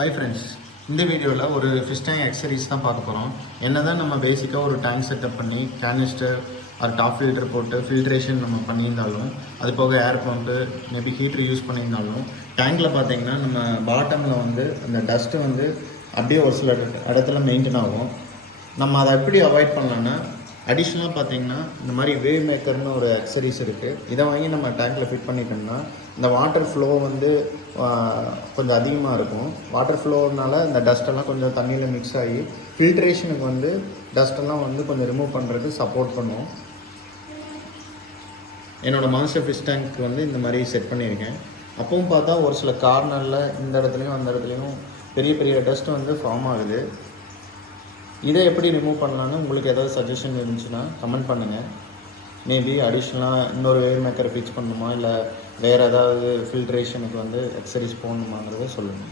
Hi friends, இந்த வீடியோவில் ஒரு ஃபிஷ் டேங்க் எக்ஸசைஸ் தான் பார்க்க போகிறோம். என்ன தான் நம்ம பேசிக்காக ஒரு டேங்க் செட்டப் பண்ணி கேனிஸ்டர் ஒரு டாப் ஃபில்டர் போட்டு ஃபில்ட்ரேஷன் நம்ம பண்ணியிருந்தாலும், அது போக ஏர் பம்பு மேபி ஹீட்ரு யூஸ் பண்ணியிருந்தாலும், டேங்கில் பார்த்தீங்கன்னா நம்ம பாட்டமில் வந்து அந்த டஸ்ட்டு வந்து அப்படியே ஒரு சில இடத்துல மெயின்டைன் ஆகும். நம்ம அதை எப்படி அவாய்ட் பண்ணலான்னா, அடிஷ்னலாக பார்த்தீங்கன்னா இந்த மாதிரி வேவ் மேக்கர்னு ஒரு அக்சசரிஸ் இருக்குது. இதை வாங்கி நம்ம டேங்க்கில் ஃபிட் பண்ணிட்டோம்னா இந்த வாட்டர் ஃப்ளோ வந்து கொஞ்சம் அதிகமாக இருக்கும். வாட்டர் ஃப்ளோனால இந்த டஸ்ட்டெல்லாம் கொஞ்சம் தண்ணியில் மிக்ஸ் ஆகி ஃபில்ட்ரேஷனுக்கு வந்து டஸ்ட்டெல்லாம் வந்து கொஞ்சம் ரிமூவ் பண்ணுறதுக்கு சப்போர்ட் பண்ணும். என்னோடய மாஸ்டர் ஃபிஷ் டேங்க் வந்து இந்த மாதிரி செட் பண்ணியிருக்கேன். அப்பவும் பார்த்தா ஒரு சில கார்னரில் இந்த இடத்துலையும் அந்த இடத்துலையும் பெரிய பெரிய டஸ்ட்டு வந்து ஃபார்ம் ஆகுது. இதை எப்படி ரிமூவ் பண்ணலான்னு உங்களுக்கு ஏதாவது சஜஷன் இருந்துச்சுன்னா கமெண்ட் பண்ணுங்கள். மேபி அடிஷ்னலாக இன்னொரு வேவ் மேக்கரை ஃபிக்ஸ் பண்ணணுமா, இல்லை வேறு ஏதாவது ஃபில்ட்ரேஷனுக்கு வந்து எக்ஸசைஸ் போடணுமாங்கிறத சொல்லுங்கள்.